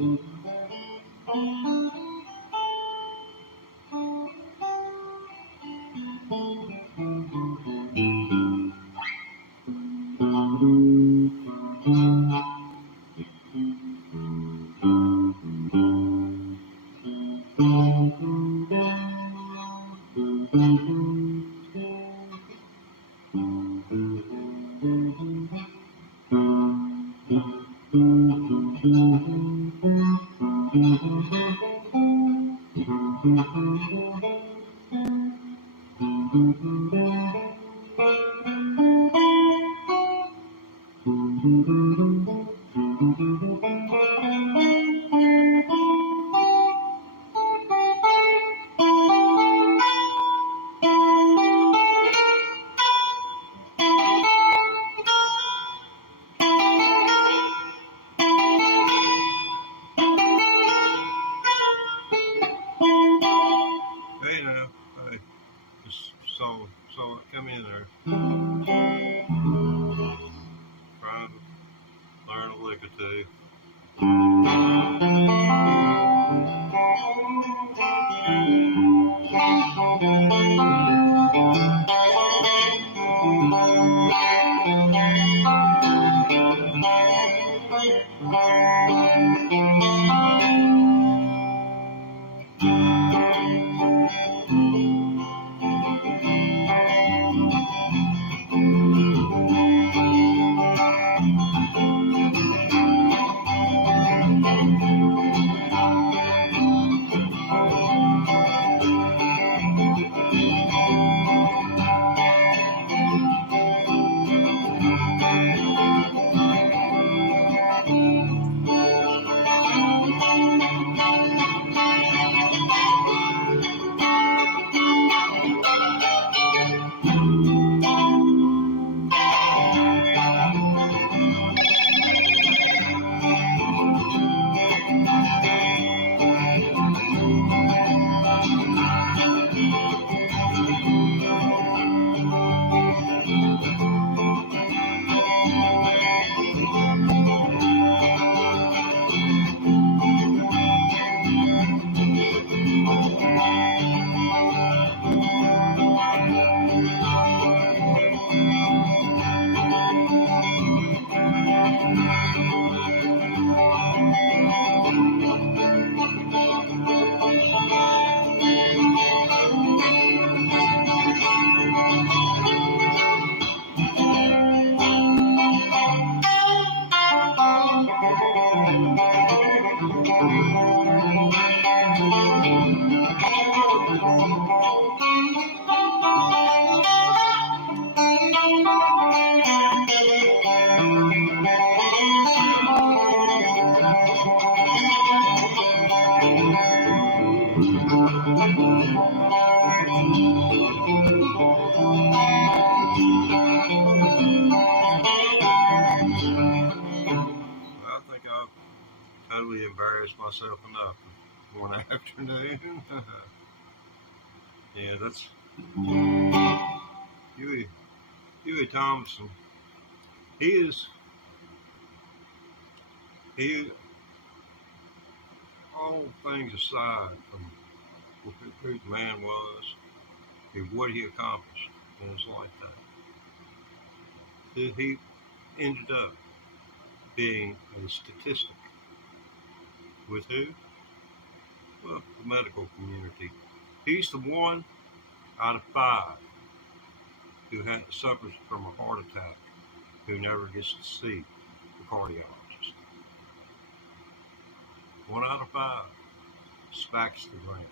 Hey now, hey, just saw it come in there, trying to learn a lick or two. I think I've totally embarrassed myself enough for one afternoon. Yeah, that's Huey Huey Thompson. He is he all things aside from who the man was and what he accomplished in his lifetime. He ended up being a statistic with who? Well, the medical community. He's the one out of five who suffers from a heart attack who never gets to see the cardiologist. One out of five smacks the ground.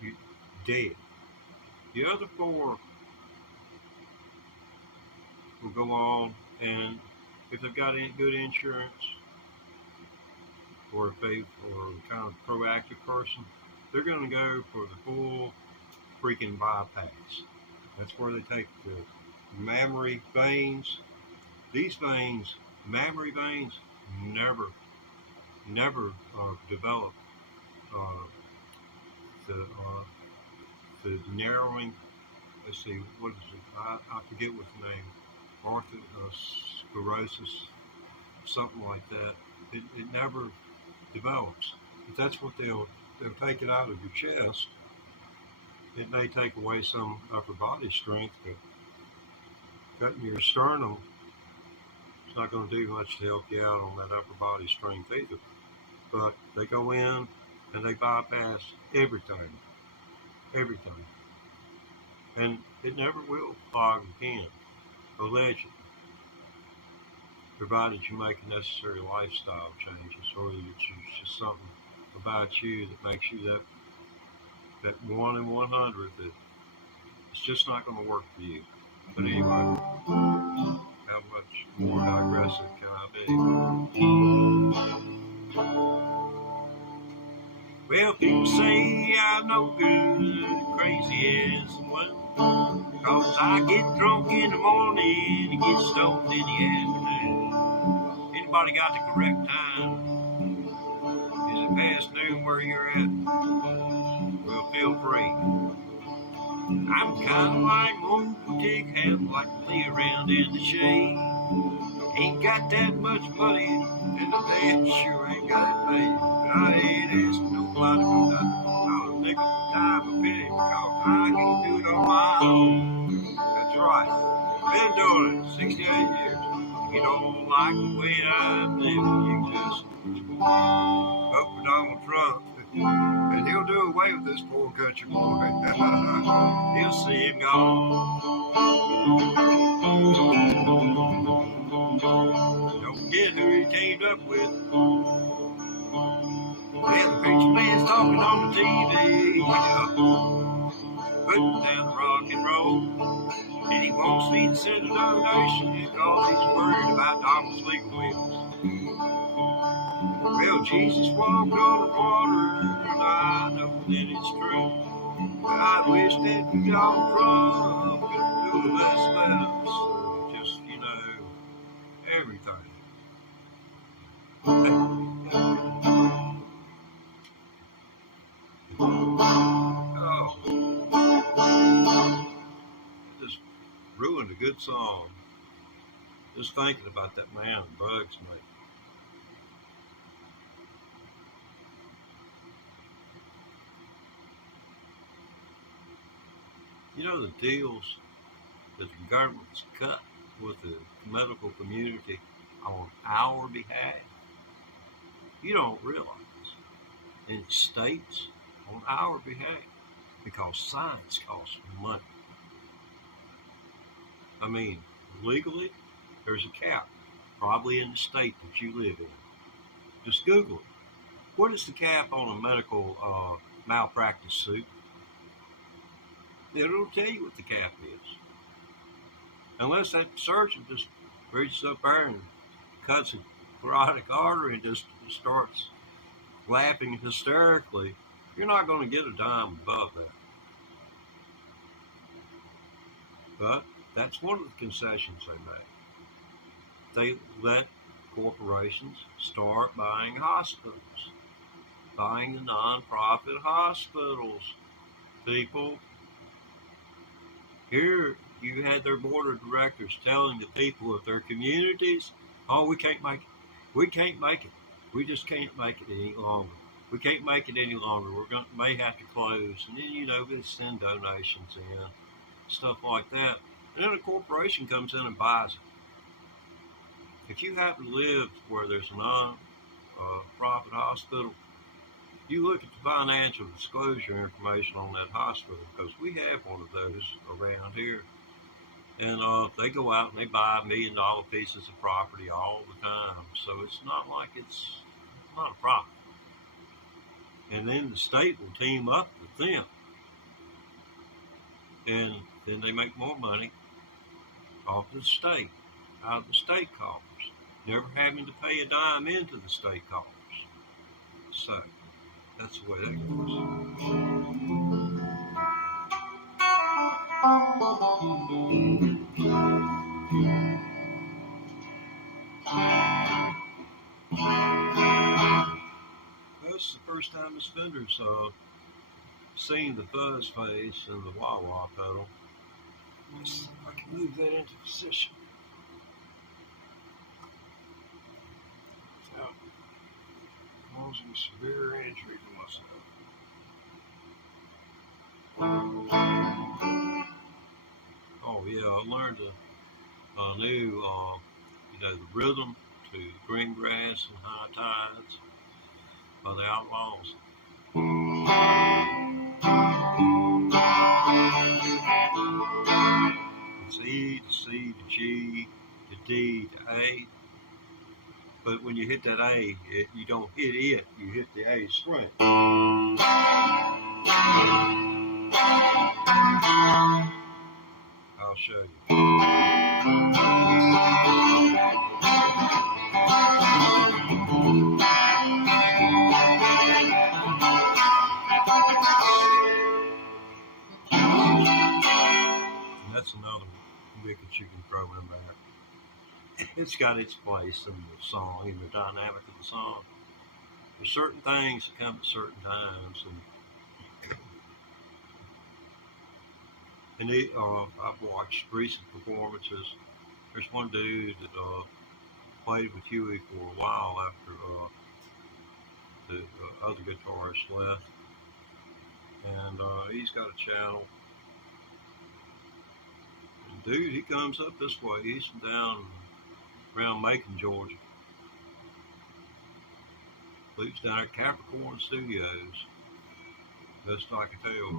You dead. The other four will go on, and if they've got any good insurance, or if they are kind of proactive person, they're going to go for the full freaking bypass. That's where they take the mammary veins. These veins, mammary veins, never develop uh, the narrowing. Let's see, what is it? I forget what the name. Arthrosclerosis, something like that. It never develops. If that's what they'll take it out of your chest. It may take away some upper body strength, but cutting your sternum is not going to do much to help you out on that upper body strength either. But they go in and they bypass everything, everything. And it never will clog again, allegedly, provided you make necessary lifestyle changes, or it's just something about you that makes you that 1 in 100 that it's just not going to work for you. But anyway, how much more digressive can I be? Well, people say I'm no good, crazy as well, 'cause I get drunk in the morning and get stoned in the afternoon. Anybody got the correct time? Is it past noon where you're at? Well, feel free. I'm kinda like Moby have like to lay around in the shade. Ain't got that much money, and the dad sure ain't got it made. But I ain't asking nobody for nothing. Not a nickel, a dime, a penny, because I can do it on my own. That's right. Been doing it 68 years. If you don't like the way I'm living, you just vote for Donald Trump. And he'll do away with this poor country boy. He'll see him gone. Don't forget who he teamed up with. Yeah, the preacher man's talking on the TV. Putting down the rock and roll. And he wants me to send a donation because he's worried about Donald's legal bills. Well, Jesus walked on the water, and I know that it's true. But I wish that Donald Trump could do less, just, everything. Oh, just ruined a good song. Just thinking about that man bugs me. You know the deals that the government's cut with the medical community on our behalf? You don't realize. In states on our behalf, because science costs money. I mean, legally, there's a cap, probably in the state that you live in. Just Google it. What is the cap on a medical malpractice suit? It'll tell you what the cap is. Unless that surgeon just reaches up there and cuts a carotid artery and just starts laughing hysterically, you're not going to get a dime above that. But that's one of the concessions they make. They let corporations start buying hospitals, buying the non-profit hospitals. People, here you had their board of directors telling the people of their communities, oh, we can't make it. We can't make it. We just can't make it any longer. We can't make it any longer. May have to close. And then, they send donations in, stuff like that. And then a corporation comes in and buys it. If you happen to live where there's a non-profit hospital, you look at the financial disclosure information on that hospital, because we have one of those around here. And they go out and they buy $1 million pieces of property all the time. So it's not like it's not a problem. And then the state will team up with them. And then they make more money off the state, out of the state coffers, never having to pay a dime into the state coffers. So that's the way that That's the first time this vendor's seen the buzz face and the wah-wah pedal. Let's see if I can move that into position. So, causing severe injury to myself. Oh yeah, I learned a new, the rhythm to Green Grass and High Tides by the Outlaws. It's E to C to G to D to A. But when you hit that A, you don't hit it, you hit the A string. I'll show you. And that's another lick that you can throw in there. It's got its place in the song, in the dynamic of the song. There's certain things that come at certain times, and I've watched recent performances. There's one dude that played with Huey for a while after the other guitarist left, and he's got a channel. And dude, he comes up this way. He's down around Macon, Georgia. Lives down at Capricorn Studios. Best I can tell.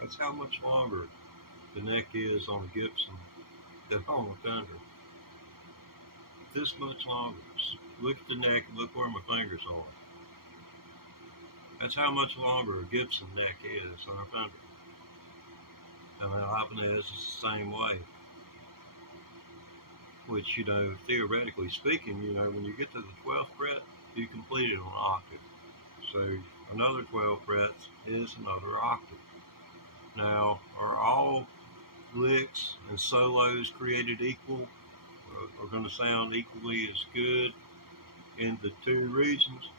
That's how much longer the neck is on a Gibson than on a Fender. This much longer. Look at the neck and look where my fingers are. That's how much longer a Gibson neck is on a Fender. And an Ibanez is the same way. Which, theoretically speaking, when you get to the 12th fret, you complete it on an octave. So another 12 frets is another octave. Now, are all licks and solos created equal? Are going to sound equally as good in the two regions?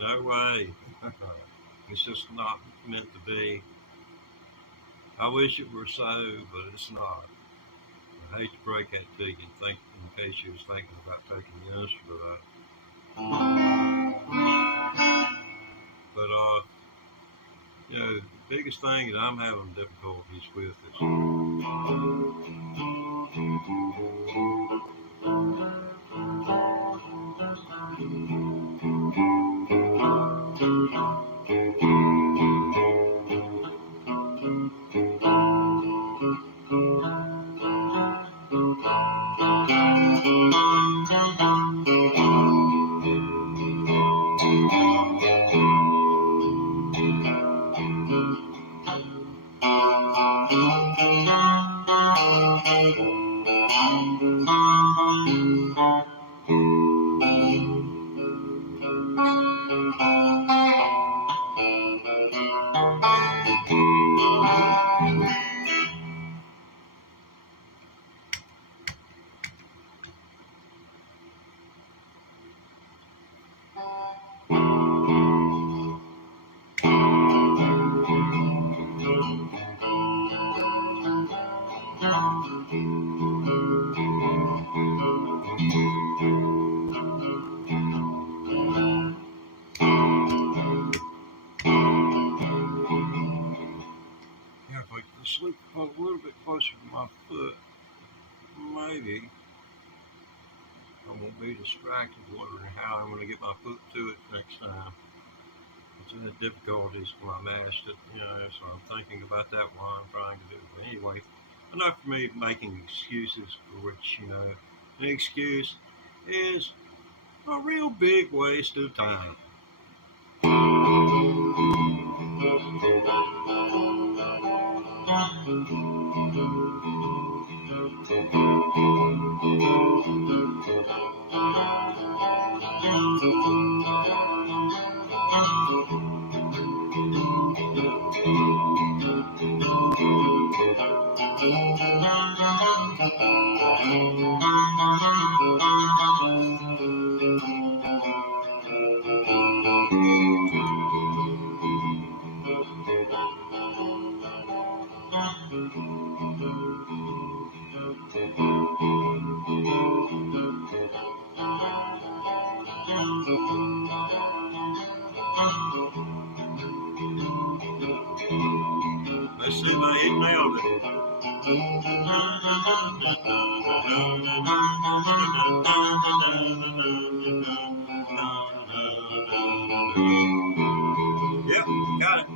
No way. It's just not meant to be. I wish it were so, but it's not. I hate to break that to you in case you was thinking about taking the instrument out. But the biggest thing that I'm having difficulties with is sleep a little bit closer to my foot, maybe I won't be distracted wondering how I'm going to get my foot to it next time. It's in the difficulties when I mashed it, so I'm thinking about that while I'm trying to do it. But anyway, enough for me making excuses for which, an excuse is a real big waste of time. see if I hit nailed it. Yep, got it.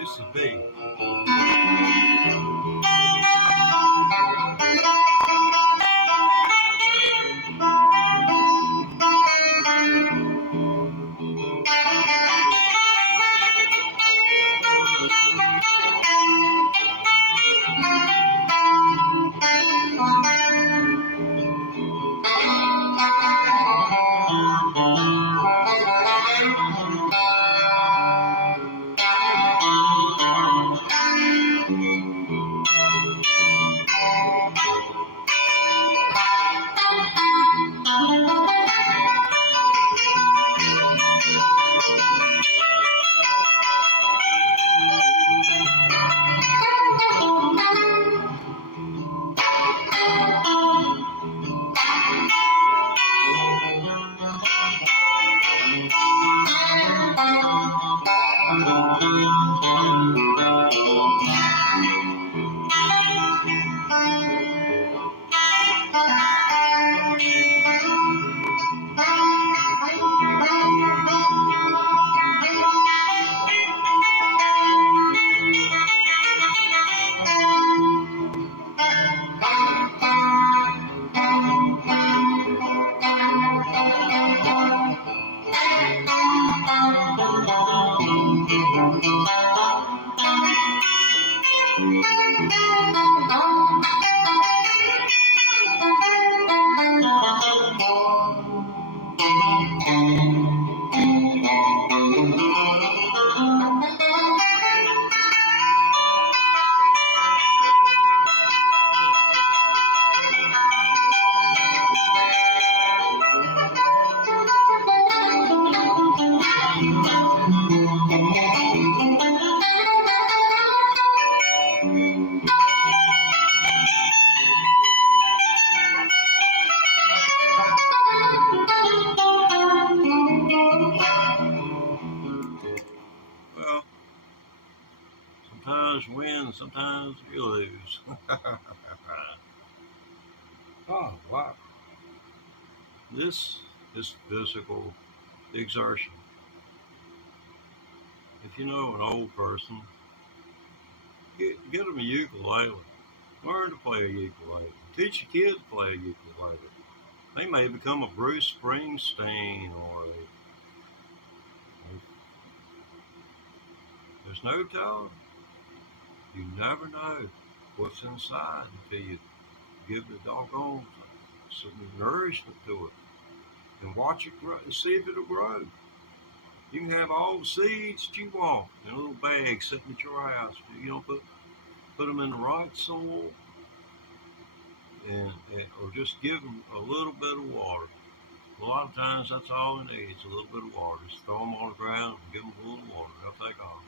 It's a B. Well, sometimes you win, sometimes you lose. Oh, wow. This is physical exertion. If you know an old person, get them a ukulele. Learn to play a ukulele. Teach your kids to play a ukulele. They may become a Bruce Springsteen or there's no telling. You never know what's inside until you give the doggone some nourishment to it and watch it grow and see if it'll grow. You can have all the seeds that you want in a little bag sitting at your house. You know, put them in the right soil and or just give them a little bit of water. A lot of times that's all it needs, a little bit of water. Just throw them on the ground and give them a little water. They'll take off.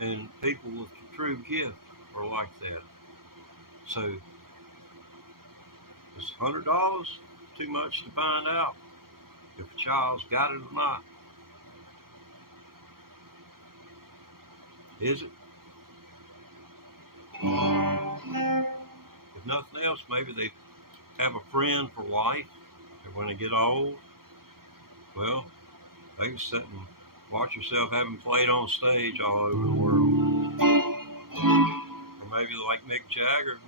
And people with a true gift are like that. So, is $100 too much to find out if a child's got it or not? Is it? If nothing else, maybe they have a friend for life. And when they get old, well, they can sit and watch yourself having played on stage all over the world. Or maybe like Mick Jagger,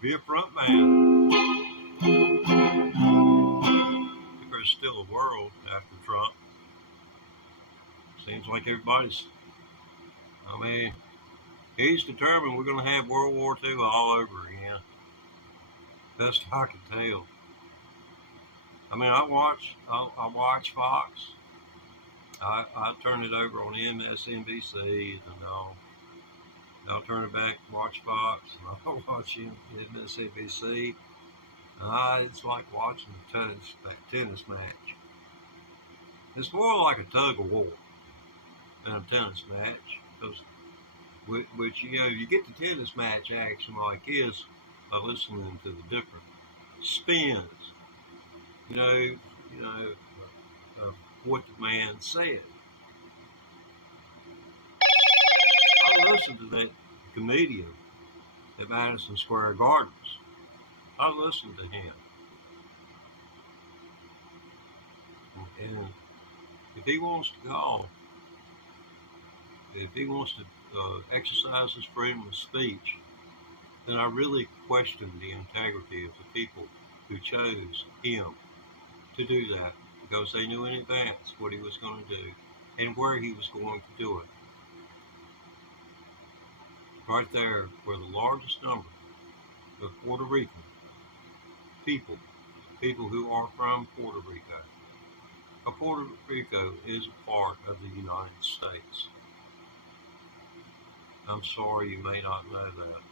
be a front man. There's still a world after Trump. Seems like everybody's, he's determined we're going to have World War II all over again. Best I can tell. I watch Fox. I turn it over on MSNBC and I'll turn it back and watch Fox and I'll watch MSNBC. It's like watching a tennis match. It's more like a tug of war than a tennis match because which you get the tennis match action like this by listening to the different spins, of what the man said. I listened to that comedian at Madison Square Gardens. I listened to him. And if he wants to exercise his freedom of speech, then I really question the integrity of the people who chose him to do that because they knew in advance what he was going to do and where he was going to do it. Right there where the largest number of Puerto Rican people who are from Puerto Rico. Puerto Rico is a part of the United States. I'm sorry you may not know that,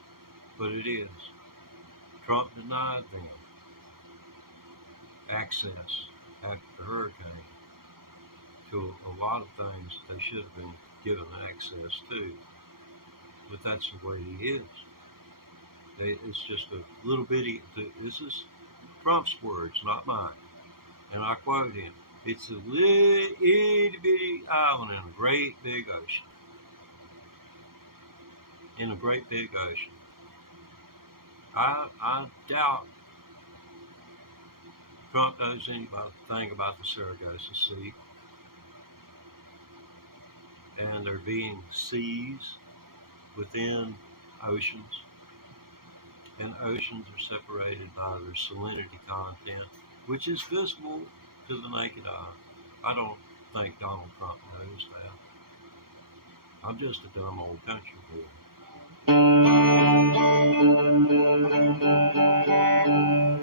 but it is. Trump denied them access after the hurricane to a lot of things that they should have been given access to. But that's the way he is. It's just a little bitty, this is Trump's words, not mine. And I quote him, it's a little bitty island in a great big ocean. In a great big ocean. I doubt Trump knows anything about the Sargasso Sea. And there being seas within oceans. And oceans are separated by their salinity content, which is visible to the naked eye. I don't think Donald Trump knows that. I'm just a dumb old country boy.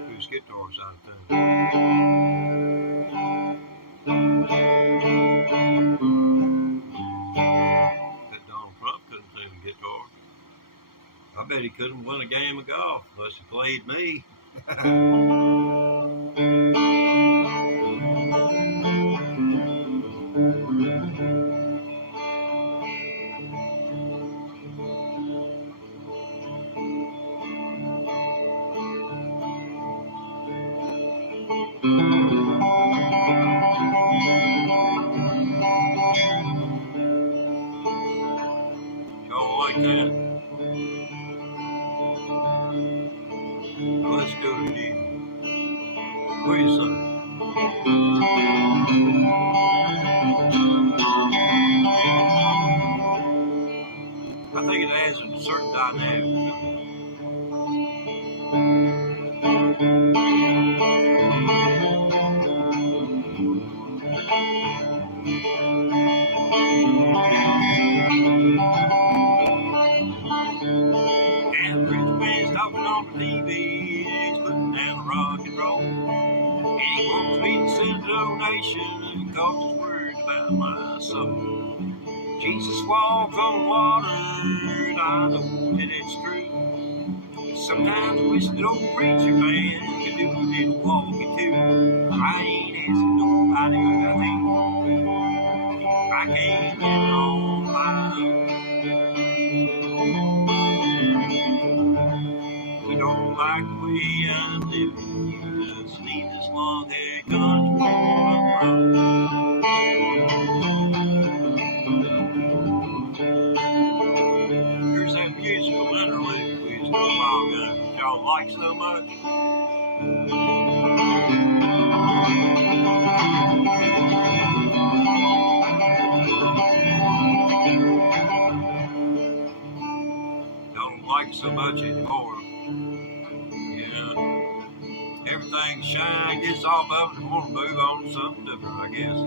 Whose guitar's out of tune. That Donald Trump couldn't tune a guitar. I bet he couldn't win a game of golf unless he played me. Y'all like that? Well, let's do it again. What do you say? I think it adds a certain dynamic. And the rich man's talking on the TV, and he's putting down rock and roll. And he wants me to send a donation because he's worried about my soul. Jesus walks on water, and I know that it's true. Sometimes I wish that old preacher man could do a little walking too. I ain't asking nobody, but I think I can't get on my own. You don't like the way I'm living, you just need this long-haired country boy. Here's that musical interlude we used to a while ago. Y'all like so much. Don't like so much anymore. Yeah, everything shine gets off of it and want to move on to something different, I guess.